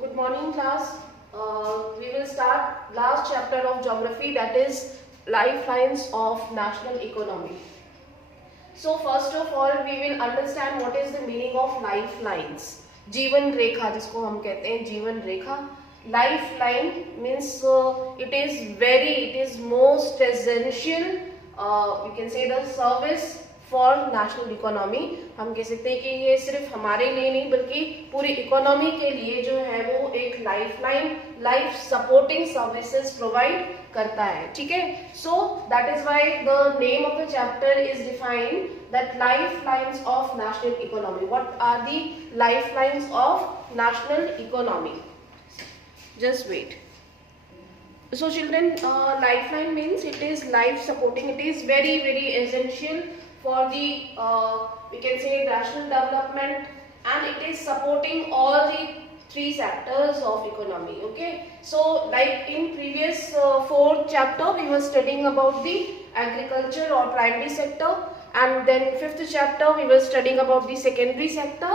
good morning class. We will start last chapter of geography, that is lifelines of national economy. So first of all we will understand what is the meaning of lifelines. जीवन रेखा जिसको हम कहते हैं जीवन रेखा. Lifeline means it is most essential, we can say the service for national economy. हम कह सकते हैं कि ये सिर्फ हमारे लिए नहीं बल्कि पूरी इकोनॉमी के लिए जो है वो एक lifeline, life supporting services provide करता है. ठीक है. So that is why the name of the chapter is defined that lifelines of national economy. What are the lifelines of national economy? Just wait. So children, lifeline means it is life supporting. It is very essential for the we can say national development, and it is supporting all the three sectors of economy. Okay, so like in previous fourth chapter we were studying about the agriculture or primary sector, and then fifth chapter we were studying about the secondary sector,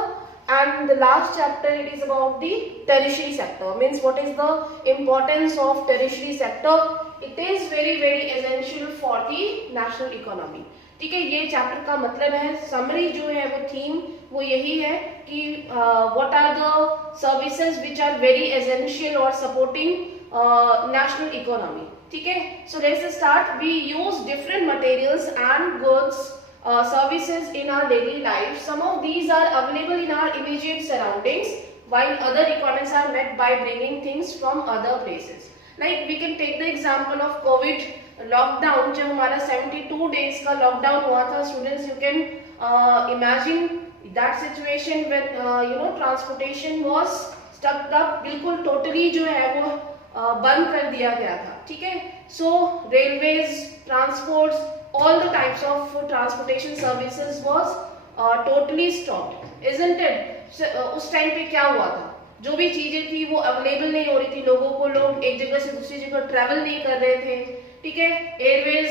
and the last chapter it is about the tertiary sector. Means what is the importance of tertiary sector? It is very essential for the national economy. ठीक है. ये chapter का मतलब है, summary जो है वो theme वो यही है कि what are the services which are very essential और सपोर्टिंग नेशनल इकोनॉमी. ठीक है. So let's start. We use different materials and goods services in our daily life. Some of these are available in our immediate surroundings, while other requirements are met by bringing things from other places. Like we can take the example of COVID lockdown. जब हमारा 72 days का lockdown हुआ था students, you can imagine that situation when transportation was stuck up. बिल्कुल totally जो है वो बंद कर दिया गया था. ठीक है. So railways, transports, all the types of transportation services was totally stopped, isn't it? उस टाइम पे क्या हुआ था? जो भी चीजें थी वो अवेलेबल नहीं हो रही थी लोगों को. लोग एक जगह से दूसरी जगह ट्रेवल नहीं कर रहे थे. ठीक है. एयरवेज,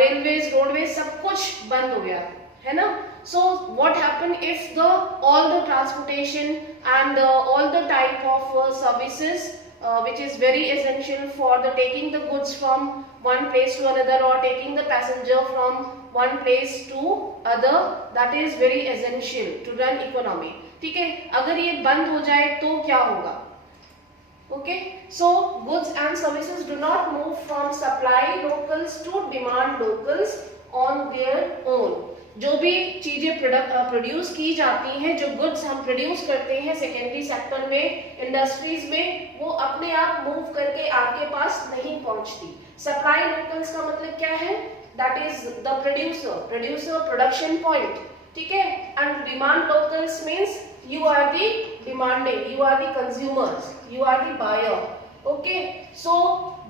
रेलवेज, रोडवेज सब कुछ बंद हो गया है ना. So what happen if the all the transportation and all the type of services which is very essential for the taking the goods from one place to another or taking the passenger from one place to other, that is very essential to run economy. ठीक है. अगर ये बंद हो जाए तो क्या होगा? Okay, so goods and services do not move from supply locals to demand locals on their own. जो भी चीजें प्रोड्यूस की जाती हैं, जो गुड्स हम प्रोड्यूस करते हैं सेकेंडरी सेक्टर में, इंडस्ट्रीज में, वो अपने आप मूव करके आपके पास नहीं पहुंचती. सप्लाई लोकल्स का मतलब क्या है? That is the producer production point. ठीक है. And demand locals means you are the demanding, you are the consumers, you are the buyer. Okay, so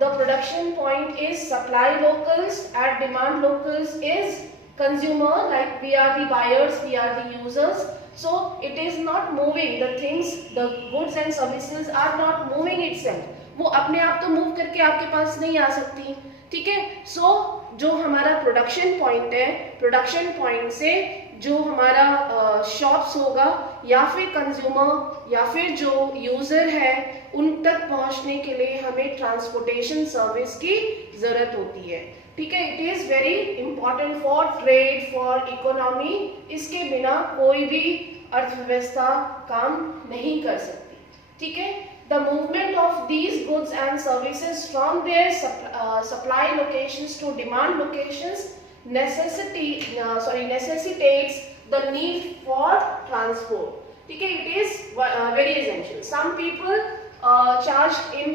the production point is supply locals and demand locals is consumer, like we are the buyers, we are the users. So it is not moving, the things, the goods and services are not moving itself. वो अपने आप तो move करके आपके पास नहीं आ सकती. ठीक है. सो जो हमारा प्रोडक्शन पॉइंट है, प्रोडक्शन पॉइंट से जो हमारा शॉप्स होगा या फिर कंज्यूमर या फिर जो यूजर है उन तक पहुंचने के लिए हमें ट्रांसपोर्टेशन सर्विस की जरूरत होती है. ठीक है. It is very important for trade, for economy. इसके बिना कोई भी अर्थव्यवस्था काम नहीं कर सकती. ठीक है. The movement of these goods and services from their supply locations to demand locations necessitates the need for transport. ठीक है. It is very essential. Some people charge in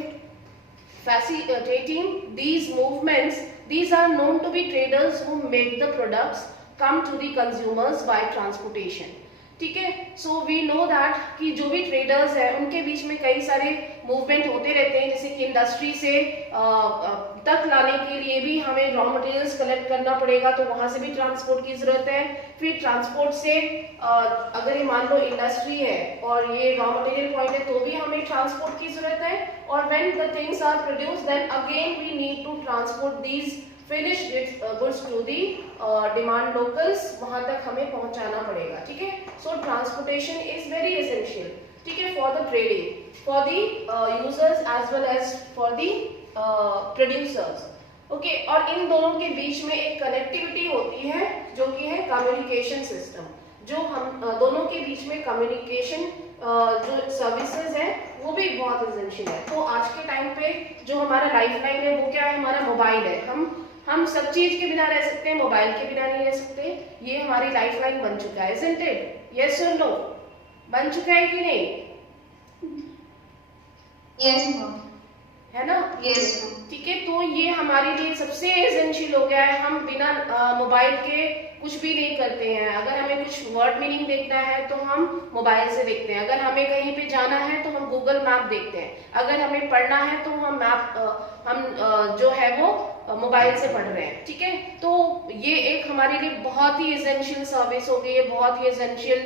facilitating these movements. These are known to be traders who make the products come to the consumers by transportation. ठीक है. So we know that कि जो भी traders है उनके बीच में कई सारे मूवमेंट होते रहते हैं. जैसे कि इंडस्ट्री से तक लाने के लिए भी हमें रॉ मटेरियल्स कलेक्ट करना पड़ेगा, तो वहां से भी ट्रांसपोर्ट की जरूरत है. फिर ट्रांसपोर्ट से अगर ये मान लो इंडस्ट्री है और ये रॉ मटेरियल पॉइंट है तो भी हमें ट्रांसपोर्ट की जरूरत है. और when the things are produced then again we need to transport these finished goods to the demand locals. वहां तक हमें पहुंचाना पड़ेगा. ठीक है. सो ट्रांसपोर्टेशन इज वेरी एसेंशियल. ठीक है. For the trading. for the users as well as for the producers. Okay, और इन दोनों के बीच में एक कनेक्टिविटी होती है जो कि है कम्युनिकेशन सिस्टम। जो हम दोनों के बीच में कम्युनिकेशन जो सर्विसेज है वो भी बहुत एसेंशियल है। तो आज के टाइम पे जो हमारा लाइफ लाइन है वो क्या है, हमारा मोबाइल है। हम सब चीज के बिना रह सकते हैं, मोबाइल के बिना नहीं रह सकते। ये हमारी लाइफ लाइन बन चुका है, isn't it? Yes or no? बन चुका है कि नहीं? Yes, ma'am. है ना? Yes. ठीक है, तो ये हमारे लिए सबसे एसेंशियल हो गया है। हम बिना मोबाइल के कुछ भी नहीं करते हैं। अगर हमें कुछ वर्ड मीनिंग देखना है तो हम मोबाइल से देखते हैं। अगर हमें कहीं पे जाना है तो हम गूगल मैप देखते हैं। अगर हमें पढ़ना है तो हम जो है वो मोबाइल से पढ़ रहे हैं। ठीक है, तो ये एक हमारे लिए बहुत ही एसेंशियल सर्विस हो गई है, बहुत ही एसेंशियल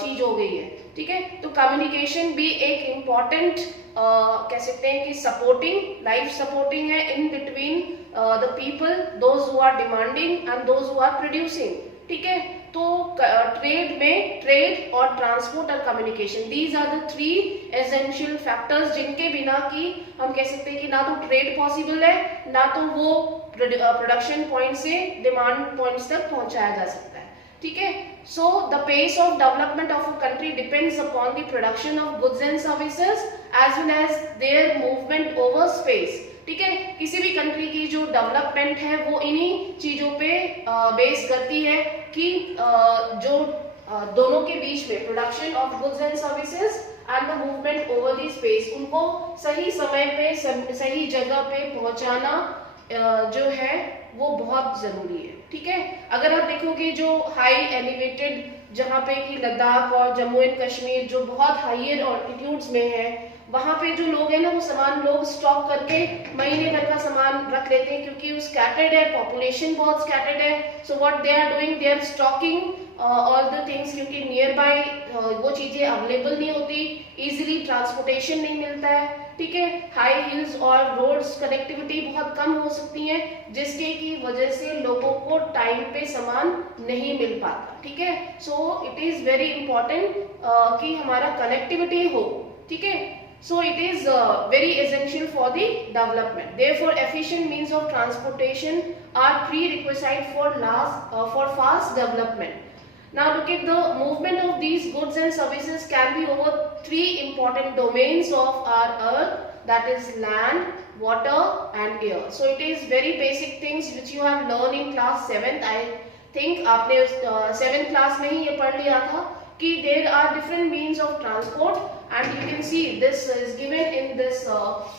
चीज हो गई है। ठीक है, तो कम्युनिकेशन भी एक इम्पॉर्टेंट कह सकते हैं कि सपोर्टिंग, लाइफ सपोर्टिंग है in between the people, those who are demanding and those who are producing. ठीक है, तो ट्रेड में ट्रेड और ट्रांसपोर्ट और communication, these are the three essential factors जिनके बिना कि हम कह सकते हैं कि ना तो ट्रेड पॉसिबल है, ना तो वो प्रोडक्शन पॉइंट से डिमांड पॉइंट्स तक पहुंचाया जा सकता है। ठीक है, so the pace of development of a country depends upon the production of goods and services as well as their movement over space। ठीक है, किसी भी कंट्री की जो डेवलपमेंट है वो इन्हीं चीजों पे बेस करती है कि जो दोनों के बीच में production of goods and services and the movement over the space, उनको सही समय पे सही जगह पे पहुंचाना जो है वो बहुत जरूरी है। ठीक है, अगर आप देखोगे जो हाई एलिवेटेड जहाँ पे कि लद्दाख और जम्मू एंड कश्मीर जो बहुत हाइयर ऑल्टीट्यूड्स में है, वहाँ पे जो लोग हैं ना वो सामान लोग स्टॉक करके महीने भर का सामान रख लेते हैं क्योंकि वो स्कैटर्ड है, पॉपुलेशन बहुत स्कैटर्ड है। So what they are doing, they are stocking all the things, क्योंकि नियर बाय वो चीजें अवेलेबल नहीं होती, इजीली ट्रांसपोर्टेशन नहीं मिलता है। ठीक है, हाई हिल्स और रोड्स कनेक्टिविटी बहुत कम हो सकती है जिसके की वजह से लोगों को टाइम पे सामान नहीं मिल पाता। ठीक है, so it is very important कि हमारा कनेक्टिविटी हो। ठीक है, so it is very essential for the development. Therefore efficient means of transportation are prerequisite for fast development. Now look at the movement of these goods and services can be over three important domains of our earth, that is land, water and air. So it is very basic things which you have learned in class 7th. I think आपने 7th class में ही ये पढ़ लिया था कि there are different means of transport, and you can see this is given in this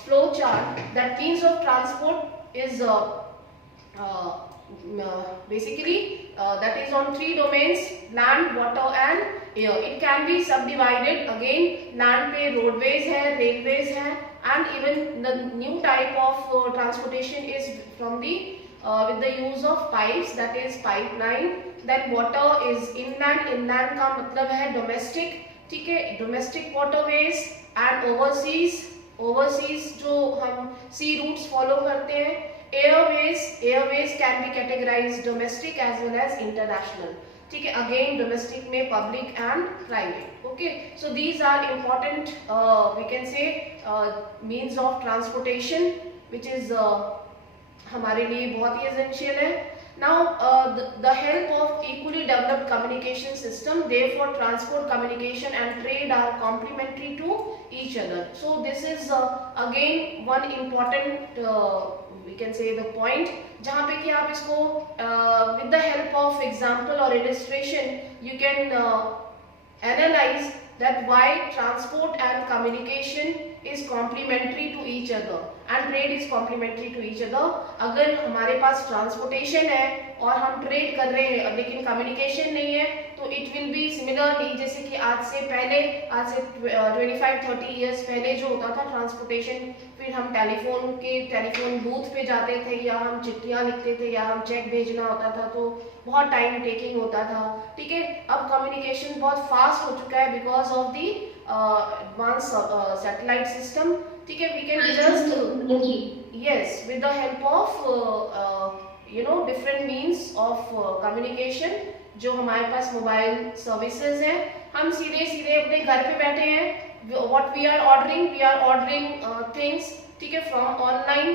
flow chart that means of transport is basically that is on three domains: land, water and air. It can be subdivided again. Land पे roadways है, railways है, and even the new type of transportation is from the with the use of pipes, that is pipeline. Then water is inland. Inland का मतलब है domestic। ठीक है, domestic waterways and overseas जो हम sea routes follow करते हैं। Airways can be categorized domestic as well as international। ठीक है, again domestic में public and private। Okay, so these are important we can say means of transportation which is हमारे लिए बहुत ही essential है। Now the help of equally developed communication system, therefore transport, communication and trade are complementary to each other. So this is again one important we can say the point जहाँ पे कि आप इसको with the help of example or illustration you can analyze that why transport and communication is complementary to each other and trade is complementary to each other। अगर हमारे पास transportation है और हम ट्रेड कर रहे हैं लेकिन कम्युनिकेशन नहीं है तो इट विल बी सिमिलरली जैसे कि आज से 25-30 इयर्स पहले जो होता था ट्रांसपोर्टेशन, फिर हम टेलीफोन बूथ पे जाते थे या हम चिट्ठियां लिखते थे या हम चेक भेजना होता था तो बहुत टाइम टेकिंग होता था। ठीक है, अब कम्युनिकेशन बहुत फास्ट हो चुका है because of the advance satellite system. ठीक है, we can just yes with the help of different means of communication जो हमारे पास मोबाइल सर्विसेज हैं, हम सीधे अपने घर पे बैठे हैं what we are ordering things, ठीक है, फ्रॉम ऑनलाइन,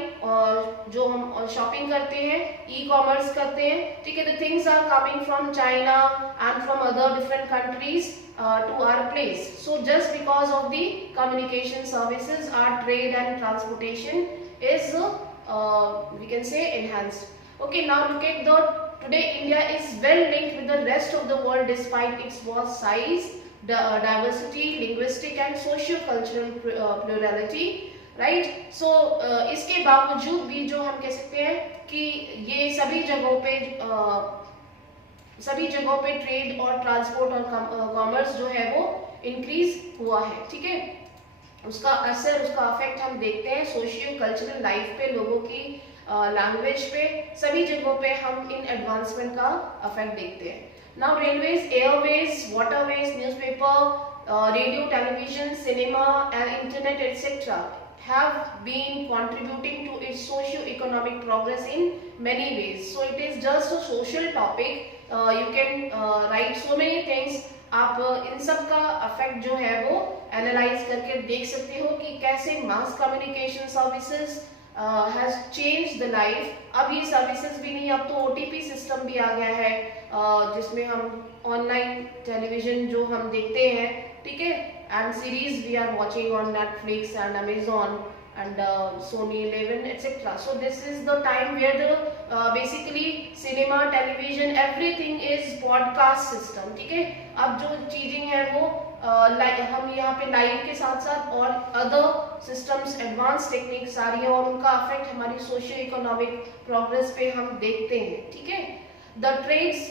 जो हम शॉपिंग करते हैं, ई कॉमर्स करते हैं, ठीक है, the things are coming from China and from other different countries to our place. So just because of the communication services, our trade and transportation is we can say enhanced. Okay, now look at the today India is well linked with the rest of the world despite its vast size, diversity, linguistic and socio-cultural plurality. Right, so इसके बावजूद भी जो हम कह सकते हैं कि ये सभी जगहों पे ट्रेड और ट्रांसपोर्ट और कॉमर्स जो है वो इंक्रीज हुआ है, ठीक है। उसका असर, उसका इफेक्ट हम देखते हैं सोशियो कल्चरल लाइफ पे, लोगों की लैंग्वेज पे, सभी जगहों पे हम इन एडवांसमेंट का इफेक्ट देखते हैं। Now railways, Airways, waterways, newspaper, radio, television, cinema and internet etcetera have been contributing to its socio-economic progress in many ways. So it is just a social topic. You can write so many things. आप इन सब का effect जो है वो analyse करके देख सकते हो कि कैसे mass communication services has change the life. अब ये सर्विसेज भी नहीं, अब तो OTP सिस्टम भी आ गया है, जिसमें हम ऑनलाइन टेलीविजन जो हम देखते हैं, ठीक है, and series we are watching on Netflix and Amazon and Sony 11 etc. So this is the time where the basically cinema, television, everything is podcast system, ठीक है। अब जो चीजें हैं वो हम यहाँ पे लाइव के साथ साथ और अदर सिस्टम्स, एडवांस टेक्निक सारी हैं और उनका इफेक्ट हमारी सोशियो इकोनॉमिक प्रोग्रेस पे हम देखते हैं, ठीक है। The trades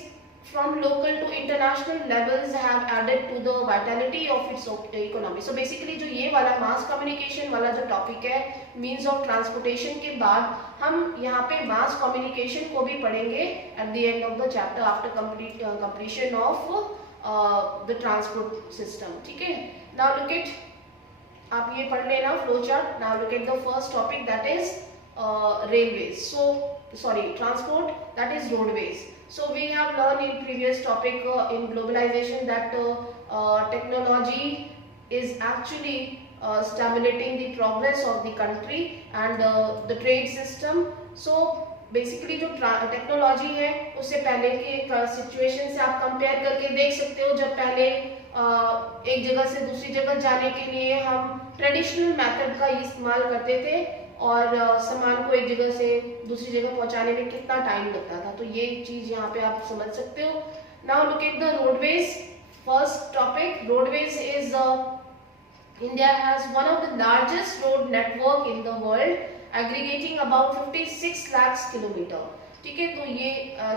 from local to international levels have added to the vitality of its economy. So basically जो ये वाला mass communication वाला जो topic है, means of transportation के बाद हम यहाँ पे mass communication को भी पढ़ेंगे at the end of the chapter after completion of the transport system, ठीक है। Now look at, आप ये पढ़ लेना flow chart. Now look at the first topic, that is railways. So sorry, transport, that is roadways. So we have learned in previous topic in globalization that technology is actually stimulating the progress of the country and the trade system. So basically जो technology है उससे पहले के एक situation से आप compare करके देख सकते हो। जब पहले एक जगह से दूसरी जगह जाने के लिए हम ट्रेडिशनल मेथड का इस्तेमाल करते थे और सामान को एक जगह से दूसरी जगह पहुंचाने में कितना टाइम लगता था, तो ये चीज यहाँ पे आप समझ सकते हो। Now look at the roadways, first topic. Roadways is India has one of the largest road network in the world, aggregating about 56 lakh kilometre, ठीक है। तो ये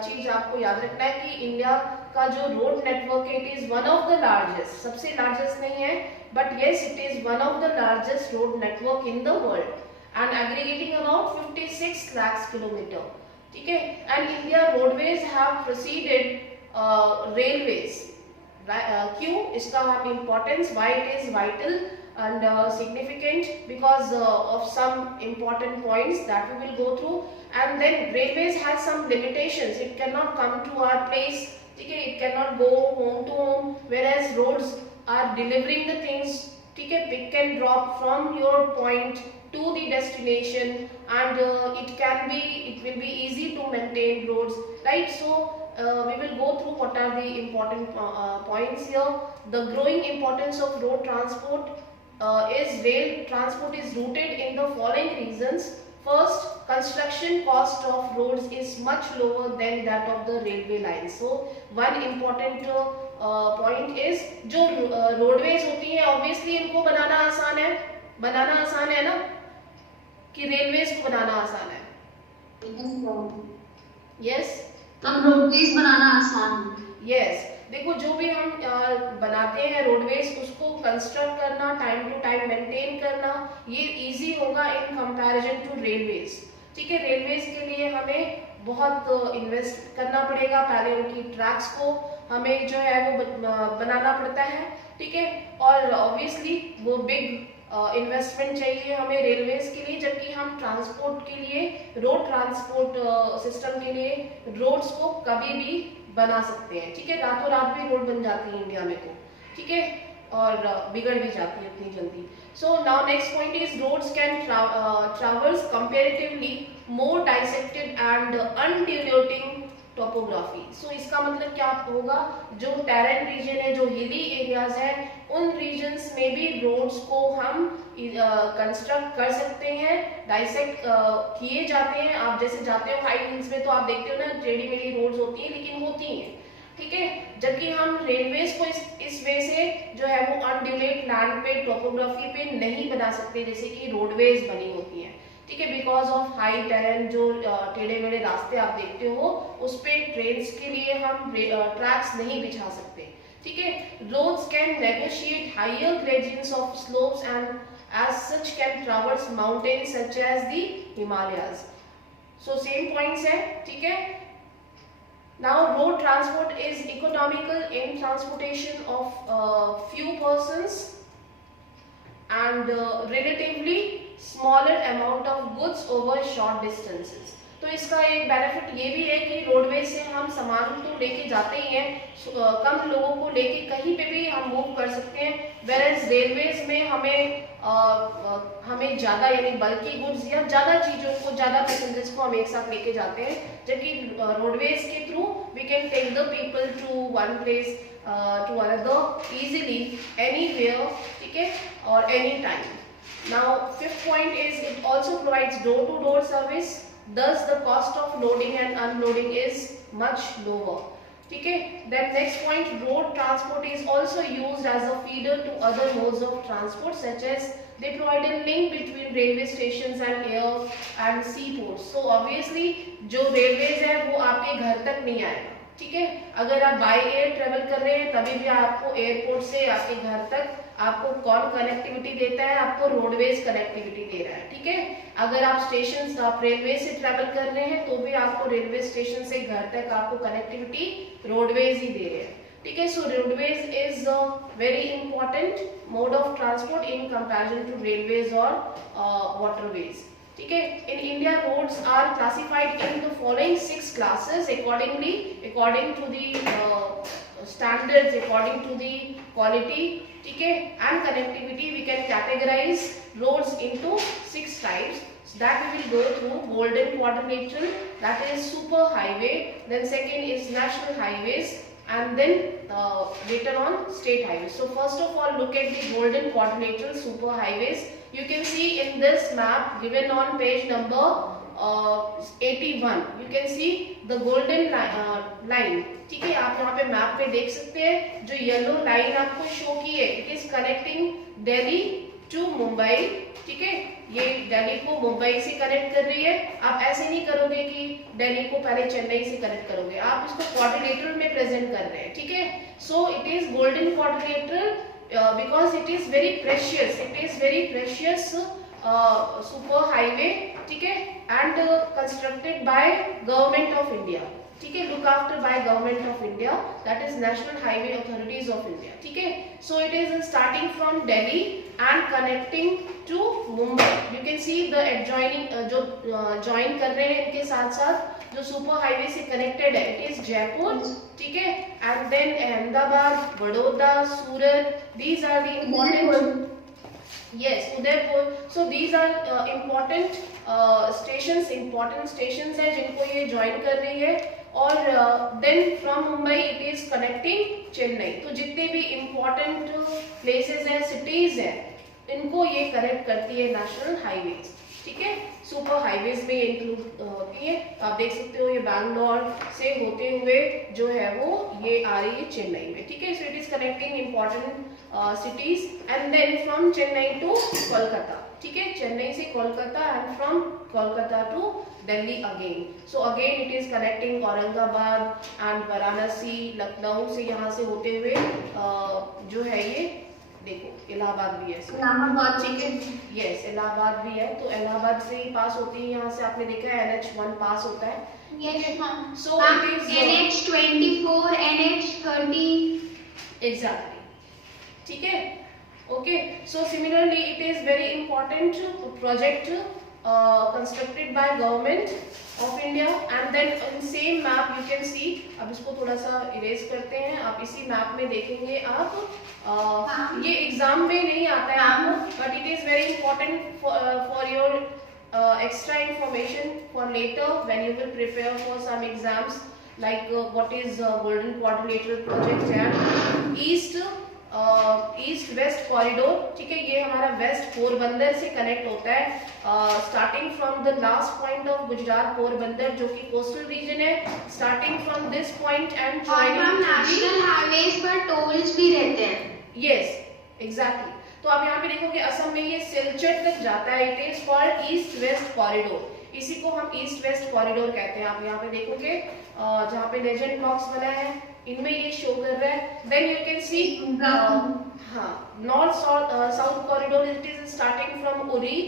चीज आपको याद रखना है कि इंडिया का जो रोड नेटवर्क है, it is one of the largest, सबसे लार्जेस्ट नहीं है, but yes it is one of the largest road network in the world and aggregating about 56 lakhs kilometer, ठीक है। and India roadways have preceded railways, क्यों, इसका हम importance, why it is vital and significant, because of some important points that we will go through, and then railways has some limitations, it cannot come to our place, ठीक है, it cannot go home to home, whereas roads are delivering the things, ठीक है, pick and drop from your point to the destination, and it will be easy to maintain roads, right? So we will go through what are the important points here. The growing importance of road transport is rail transport is rooted in the following reasons. First, construction cost of roads is much lower than that of the railway lines. So one important point is जो roadways होती हैं, obviously इनको बनाना आसान है ना, कि railways को बनाना आसान है? यस, तब रोडवेज बनाना आसान है। यस, देखो जो भी हम बनाते हैं रोडवेज, उसको कंस्ट्रक्ट करना, टाइम टू टाइम मेंटेन करना, ये इजी होगा इन कंपैरिजन टू रेलवेज, ठीक है। रेलवेज के लिए हमें बहुत इन्वेस्ट करना पड़ेगा, पहले उनकी ट्रैक्स को हमें जो है वो बनाना पड़ता है, ठीक है, और ऑब्वियसली वो बिग इन्वेस्टमेंट चाहिए हमें रेलवेज के लिए, जबकि हम ट्रांसपोर्ट के लिए, रोड ट्रांसपोर्ट सिस्टम के लिए रोड्स को कभी भी बना सकते हैं, ठीक है, रातों रात भी रोड बन जाती है इंडिया में, तो ठीक है। और बिगड़ भी जाती है उतनी जल्दी. So now next point is roads can traverse comparatively more dissected and undulating topography. So इसका मतलब क्या होगा, जो टेरेन रीजन है, जो हिली एरियाज है, उन रीजन्स में भी रोड्स को हम कंस्ट्रक्ट कर सकते हैं, डाइसेक्ट किए जाते हैं. आप जैसे जाते हो हाई हिल्स में तो आप देखते हो ना टेढ़ी मेढ़ी रोड्स होती हैं, लेकिन होती हैं, ठीक है. जबकि हम रेलवेज को इस वे से जो है वो अनड्यूलेट लैंड पे टोपोग्राफी पे नहीं बना सकते जैसे कि रोडवेज बनी होती हैं, ठीक है. बिकॉज ऑफ हाई टेरेन, जो टेढ़े मेढ़े रास्ते आप देखते हो उस पे ट्रेन्स के लिए हम ट्रैक्स नहीं बिछा सकते, ठीक है. Roads can negotiate higher gradients of slopes and as such can traverse mountains such as the Himalayas. So same points है, ठीक है. Now road transport is economical in transportation of few persons and relatively smaller amount of goods over short distances. तो इसका एक benefit ये भी है कि रोडवेज से हम सामान तो लेके जाते ही हैं, कम लोगों को लेके कहीं पे भी हम मूव कर सकते हैं. वेरएज रेलवेज में हमें ज़्यादा यानी बल्कि गुड्स या ज़्यादा चीज़ों को, ज़्यादा पैसेंजर्स को हम एक साथ लेके जाते हैं, जबकि रोडवेज के through we can take the people to one place to another easily anywhere, ठीक है, और any time. Now fifth point is it also provides door-to-door service. Thus the cost of loading and unloading is much lower. ठीक है. Then next point, road transport is also used as a feeder to other modes of transport such as they provide a link between railway stations and air and seaports. So obviously जो railways है वो आपके घर तक नहीं आएगा, ठीक है. अगर आप बाय एयर ट्रेवल कर रहे हैं तभी भी आपको एयरपोर्ट से आपके घर तक आपको कौन कनेक्टिविटी देता है, आपको रोडवेज कनेक्टिविटी दे रहा है, ठीक है. अगर आप स्टेशन, आप रेलवे से ट्रेवल कर रहे हैं तो भी आपको रेलवे स्टेशन से घर तक आपको कनेक्टिविटी रोडवेज ही दे रहे हैं, ठीक है. So roadways is very important mode of transport in comparison to railways और वाटरवेज, ठीक है. In India roads are classified in the following 6 classes according to the standards, according to the quality, ठीक है, and connectivity. We can categorize roads into 6 types. So that we will go through. Golden quadrilateral, that is super highway, then second is national highways, and then later on state highways. So first of all look at the golden quadrilateral super highways. You can see in this map given on page number 81. You can see the golden line, ठीक है. आप यहाँ पे map पे देख सकते हैं जो येलो लाइन आपको शो की है, it is connecting Delhi to Mumbai, ठीक है. ये दिल्ली को मुंबई से कनेक्ट कर रही है. आप ऐसे नहीं करोगे कि दिल्ली को पहले चेन्नई से कनेक्ट करोगे, आप इसको क्वाड्रिलेटरल में प्रेजेंट कर रहे हैं, ठीक है. So it is golden quadrilateral because it is very precious super highway, ठीक है, and constructed by government of India, ठीक है, look after by government of India, that is national highway authorities of India, ठीक है. So it is starting from Delhi and connecting to Mumbai. You can see the adjoining, जो join कर रहे हैं इनके साथ साथ जो सुपर हाईवे से कनेक्टेड है, इट इज जयपुर, ठीक है, and then Ahmedabad, Baroda, Surat. These are the important, yes, Udaipur. So these are important stations है जिनको ये join कर रही है. और then from Mumbai it is connecting Chennai. तो जितने भी important places हैं, cities हैं, इनको ये connect करती है national highways, ठीक है. सुपर हाईवेज में ये इंक्लूड होती है. आप देख सकते हो ये बैंगलोर से होते हुए जो है वो ये आ रही है चेन्नई में, ठीक है. So it is connecting important cities and then from Chennai to Kolkata, ठीक है, चेन्नई से Kolkata and from Kolkata to Delhi again. So again it is connecting Aurangabad and Varanasi, Lucknow से यहाँ से होते हुए जो है ये देखो इलाहाबाद भी है, इलाहाबाद, ठीक है, यस इलाहाबाद भी है. तो इलाहाबाद से ही पास होती है, यहाँ से आपने देखा है NH1 पास होता है. So it is NH24, NH30, exactly, ठीक है. Okay, so similarly it is very important project constructed by government of India, and then in same map you can see, अब इसको थोड़ा सा इरेज करते हैं, आप इसी मैप में देखेंगे आप, ये एग्जाम में नहीं आता है आपको, but it is very important for your extra information for later when you will prepare for some exams, like what is golden quadrilateral project and east west corridor, ठीक है, ये हमारा वेस्ट पोरबंदर से कनेक्ट होता है, starting from the last point of Gujarat Porbandar जो कि coastal region है, starting from this point and national highways पर टोल्स भी रहते हैं। यस एग्जैक्टली, तो आप यहाँ पे देखोगे असम में ये सिलचर तक जाता है, it is called east west corridor, इसी को हम ईस्ट वेस्ट कॉरिडोर कहते हैं। आप यहाँ पे देखोगे जहाँ पे लेजेंड बॉक्स बना है इनमें ये शो कर रहा है, देन यू कैन सी हाँ north south corridor, it is starting from Uri,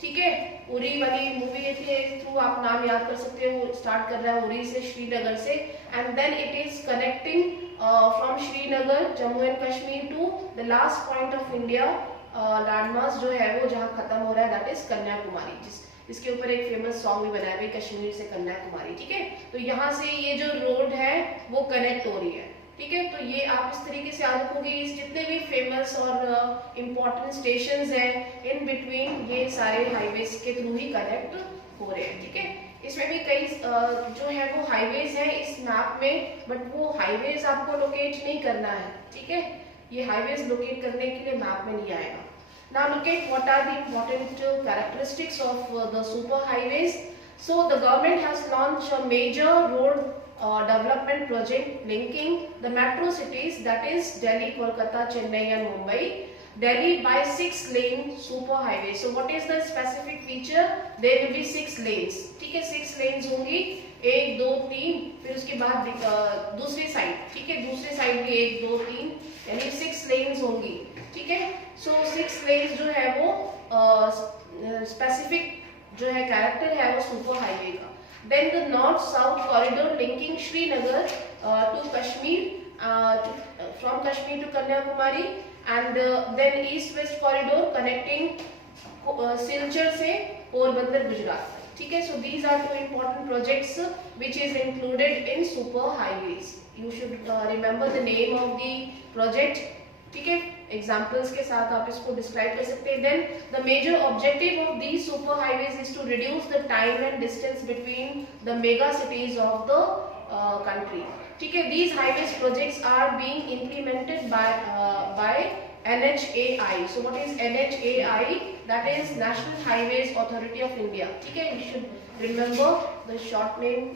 ठीक है, उरी वाली मूवी के थ्रू आप नाम याद कर सकते हो, वो स्टार्ट कर रहा है उरी से, श्रीनगर से, and then it is connecting from Srinagar Jammu and Kashmir to the last point of India landmark जो है वो जहाँ खत्म हो रहा है, दैट इज कन्याकुमारी, इसके ऊपर एक फेमस सॉन्ग भी बनाया है, कश्मीर से कन्याकुमारी, ठीक है। तो यहाँ से ये जो रोड है वो कनेक्ट हो रही है, ठीक है, तो ये आप इस तरीके से याद रखोगे, इस जितने भी फेमस और इम्पोर्टेंट स्टेशंस हैं इन बिटवीन ये सारे हाईवेज के थ्रू ही कनेक्ट हो रहे हैं, ठीक है। इसमें भी कई जो है वो हाईवेज हैं इस मैप में, बट वो हाईवेज आपको लोकेट नहीं करना है, ठीक है, ये हाईवेज लोकेट करने के लिए मैप में नहीं आएगा। Now look at what are the important characteristics of the super highways. So the government has launched a major road development project linking the metro cities, that is Delhi, Kolkata, Chennai and Mumbai, Delhi by 6-lane super highway. So what is the specific feature? There will be 6 lanes, ठीक है, 6 lanes होंगी, 1 2 3, फिर उसके बाद दूसरी side, ठीक है, दूसरी साइड भी 1 2 3, यानी 6 lanes होंगी, ठीक है। सो 6 लेन्स जो है वो स्पेसिफिक जो है कैरेक्टर है वो सुपर हाईवे का। Then the north south corridor linking Srinagar to Kashmir, from Kashmir to Kanyakumari, and then east west corridor connecting Silchar से पोरबंदर गुजरात, ठीक है। So these are 2 important projects which is included in super highways. You should remember the name of the project, ठीक है, examples के साथ आप इसको describe कर सकते हैं। Then the major objective of these super highways is to reduce the time and distance between the mega cities of the country, ठीक है। These highways projects are being implemented by NHAI. So what is NHAI? That is National Highways Authority of India, ठीक है, you should remember the short name,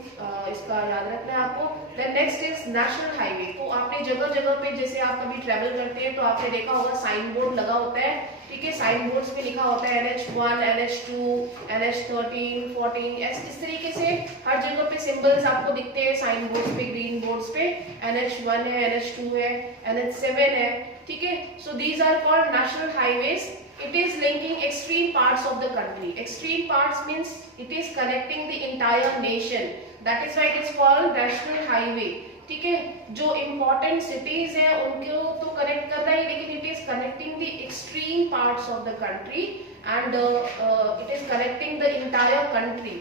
इसका याद रखना है आपको। Then next is National Highway. तो आपने जगह जगह पे जैसे आप कभी ट्रैवल करते हैं तो आपने देखा होगा साइन बोर्ड लगा होता है, ठीक है, साइन बोर्ड्स पे लिखा होता है NH1, NH2, NH13, 14, इस तरीके से हर जगह पे सिंबल्स आपको दिखते हैं साइन बोर्ड्स पे, ग्रीन बोर्ड्स पे, NH1 है, NH2 है, NH7 है, ठीक है। So these are called national highways. It is linking extreme parts of the country. Extreme parts means it is connecting the entire nation. That is why it is called national highway. ठीक है, जो important cities हैं उनको तो connect कर रहा है, लेकिन it is connecting the extreme parts of the country and it is connecting the entire country.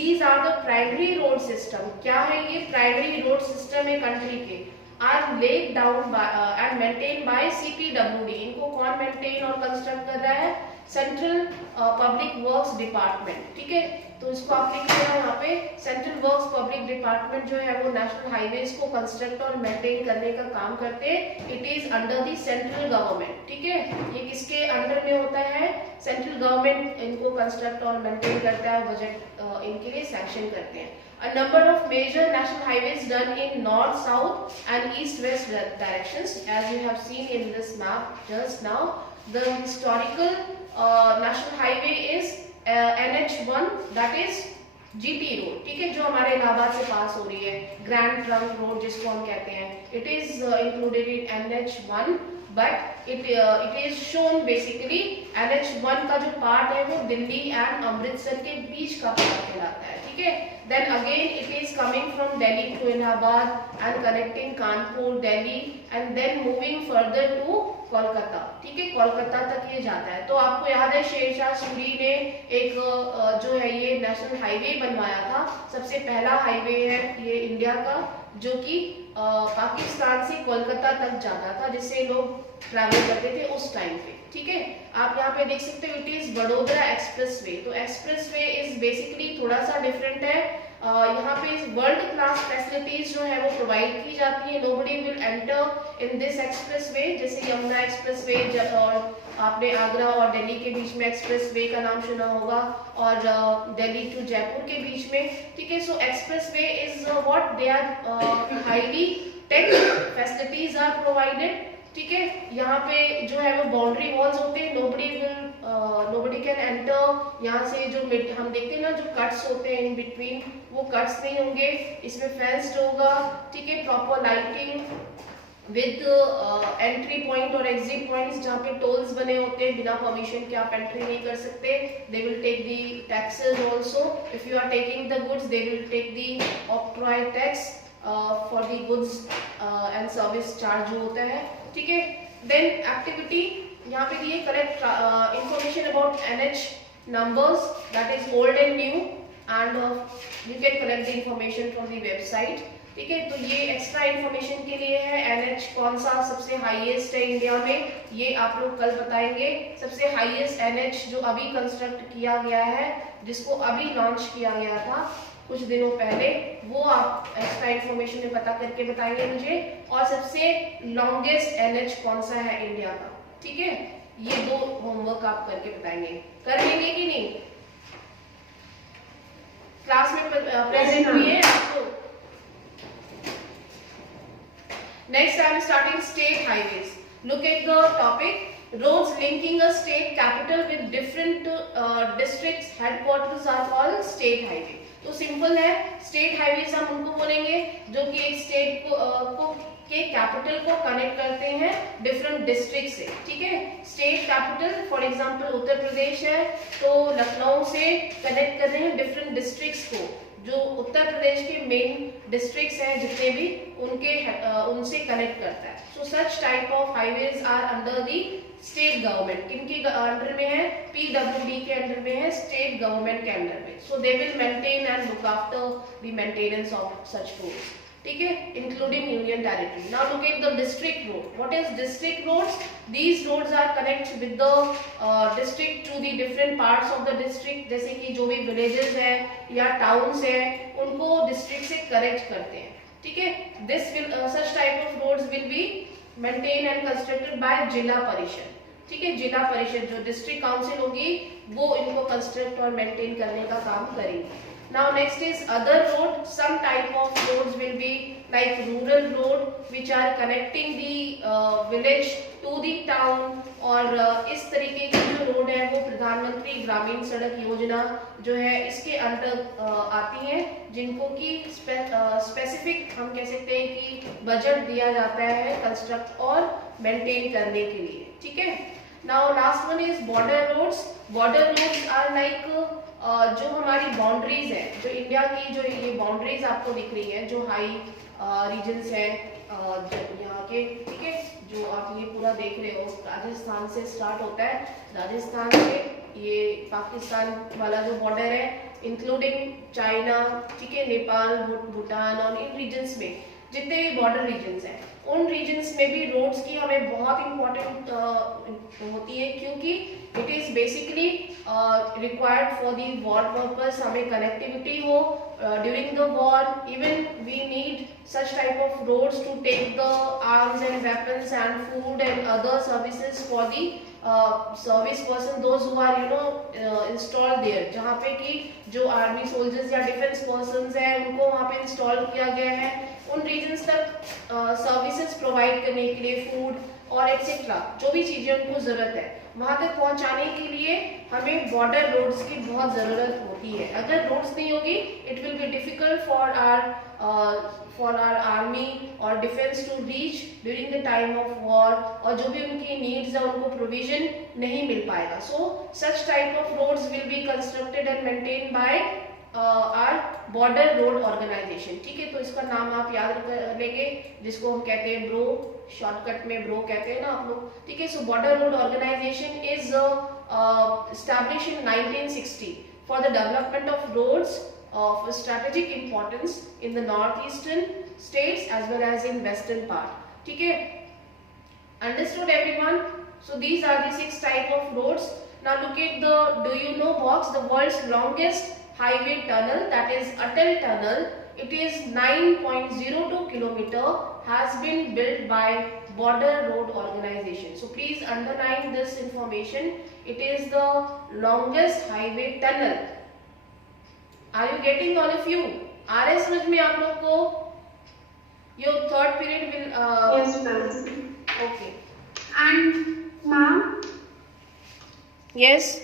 These are the primary road system. क्या है ये primary road system है country के? are laid down by and maintained by CPWD. इनको कौन maintain और construct कर रहा है? सेंट्रल पब्लिक वर्क्स डिपार्टमेंट, ठीक है। तो इसको आप लिख लेना यहाँ पे, सेंट्रल वर्क्स पब्लिक डिपार्टमेंट जो है वो नेशनल हाईवेज को कंस्ट्रक्ट और मेंटेन करने का काम करते हैं। It is under the central government, ठीक है, ये किसके अंडर में होता है? सेंट्रल गवर्नमेंट इनको कंस्ट्रक्ट और मेंटेन करता है, बजट इनके लिए सैंक्शन करते हैं। A number of major national highways done in north, south and east-west directions, as you have seen in this map just now. The historical national highway is NH1, that is GT road, ठीक है, जो हमारे इलाहाबाद से पास हो रही है, grand trunk road जिसको हम कहते हैं। It is included in NH1. But it is shown basically NH1 का जो पार्ट है वो दिल्ली एंड अमृतसर के बीच का पार्ट कहलाता है, ठीक है। Then again it is coming from Delhi to Allahabad and connecting Kanpur, Delhi and then moving further to Kolkata, ठीक है, कोलकाता तक ये जाता है। तो आपको याद है शेरशाह सूरी ने एक जो है ये नेशनल हाईवे बनवाया था, सबसे पहला हाईवे है ये इंडिया का, जो कि पाकिस्तान से कोलकाता तक जाता था, जिससे लोग ट्रैवल करते थे उस टाइम पे, ठीक है। आप यहाँ पे देख सकते हो इट इज बड़ोदरा एक्सप्रेसवे। तो एक्सप्रेसवे इज बेसिकली थोड़ा सा डिफरेंट है, यहाँ पे वर्ल्ड क्लास फैसिलिटीज जो है वो प्रोवाइड की जाती है। Nobody will enter in this expressway, जैसे यमुना एक्सप्रेसवे, और आपने आगरा और दिल्ली के बीच में एक्सप्रेसवे का नाम सुना होगा, और दिल्ली टू जयपुर के बीच में, ठीक है। So expressway is what they are highly tech facilities are provided, ठीक है। यहाँ पे जो है वो बाउंड्री वॉल्स होते हैं, नोबडी कैन एंटर। यहाँ से जो हम देखते हैं ना जो कट्स होते हैं इन बिटवीन, वो कट्स नहीं होंगे, इसमें फेंस्ड होगा, ठीक है। Proper lighting with entry point और एग्जिट पॉइंट्स, जहाँ पे टोल्स बने होते हैं, बिना परमिशन के आप एंट्री नहीं कर सकते। They will take the taxes also, if you are taking the goods they will take the octroi tax for the goods and service charge जो होता है, ठीक है। देन एक्टिविटी यहाँ पे दिए, collect information about NH numbers that is old and new and you can collect the information from the website, ठीक है। तो ये एक्स्ट्रा इंफॉर्मेशन के लिए है। NH कौन सा सबसे हाईएस्ट है इंडिया में, ये आप लोग कल बताएंगे। सबसे हाईएस्ट NH जो अभी कंस्ट्रक्ट किया गया है, जिसको अभी लॉन्च किया गया था कुछ दिनों पहले, वो आप एक्स्ट्रा इंफॉर्मेशन में पता करके बताएंगे मुझे। और सबसे लॉन्गेस्ट NH कौन सा है इंडिया का, ठीक है। ये दो होमवर्क आप करके बताएंगे, कर लेंगे कि नहीं? क्लास में प्रेजेंट हुई है आपको? Next I am starting state highways. Look at the topic, roads linking a state capital with different districts headquarters are called state highway। तो सिंपल है, स्टेट हाईवेज हम उनको बोलेंगे जो कि एक स्टेट को के कैपिटल को कनेक्ट करते हैं डिफरेंट डिस्ट्रिक्ट से, ठीक है। State capital for example Uttar Pradesh है, तो लखनऊ से कनेक्ट कर रहे हैं डिफरेंट डिस्ट्रिक्ट्स को, जो उत्तर प्रदेश के मेन डिस्ट्रिक्ट्स हैं जितने भी, उनसे कनेक्ट करता है। So such type of highways are under the state government. किनके अंडर में है? PWD के अंडर में है, स्टेट गवर्नमेंट के अंडर में। So they will maintain and look after the maintenance of such roads, ठीक है, including union territory. Now look at the district road. What is district roads? These roads are connect with the district to the different parts of the district, जैसे कि जो भी villages हैं या towns हैं, उनको डिस्ट्रिक्ट से कनेक्ट करते हैं, ठीक है। This will such type of roads will be maintain and constructed by Zila Parishad, ठीक है। जिला परिषद जो डिस्ट्रिक्ट काउंसिल होगी वो इनको कंस्ट्रक्ट और मेंटेन करने का काम करेगी। Now next is other road. Some type of roads will be like rural road which are connecting the village to the town, और इस तरीके की जो रोड है वो प्रधानमंत्री ग्रामीण सड़क योजना जो है इसके अंदर आती हैं, जिनको कि स्पेसिफिक हम कह सकते हैं कि बजट दिया जाता है कंस्ट्रक्ट और मेंटेन करने के लिए, ठीक है। Now last one is border roads. Border roads are like जो हमारी बाउंड्रीज है, जो इंडिया की जो ये बाउंड्रीज आपको दिख रही है, जो हाई रीजन्स हैं यहाँ के, ठीक है, जो आप ये पूरा देख रहे हो, राजस्थान से स्टार्ट होता है, राजस्थान से ये पाकिस्तान वाला जो बॉर्डर है, इंक्लूडिंग चाइना, ठीक है, नेपाल, भूटान, और इन रीजन्स में जितने भी बॉर्डर रीजन्स हैं, उन रीजन्स में भी रोड्स की हमें बहुत इंपॉर्टेंट होती है, क्योंकि it is basically required for the war purpose. हमें कनेक्टिविटी हो during the war, even we need such type of roads to take the arms and weapons and food and other services for the service person, those who are installed there, जहाँ पे कि जो army soldiers या defence persons हैं उनको वहाँ पे install किया गया है। उन रीजन्स तक सर्विसेज प्रोवाइड करने के लिए, फूड और एक्सेट्रा जो भी चीजें उनको जरूरत है वहां तक पहुंचाने के लिए हमें बॉर्डर रोड्स की बहुत जरूरत होती है. अगर रोड्स नहीं होगी it will be difficult for our army और defence to reach during the time of war, और जो भी उनकी नीड्स है उनको प्रोविजन नहीं मिल पाएगा. So such type of roads will be constructed and maintain by our border road organisation. ठीक है, तो इसका नाम आप याद रख लेंगे जिसको हम कहते हैं ब्रो, शॉर्टकट में ब्रो कहते हैं ना आप लोग. ठीक है, so border road organisation is established in 1960 for the development of roads of strategic importance in the northeastern states as well as in western part. ठीक है, understood everyone? So these are the 6 type of roads. Now look at the do you know box. The world's longest highway tunnel, that is Atal Tunnel, it is 9.02 kilometer, has been built by Border Road Organization. So please underline this information. It is the longest highway tunnel. Are you getting all of you? आ रहे समझ में आप लोग को? Your third period will Yes, ma'am. okay. And ma'am, Yes.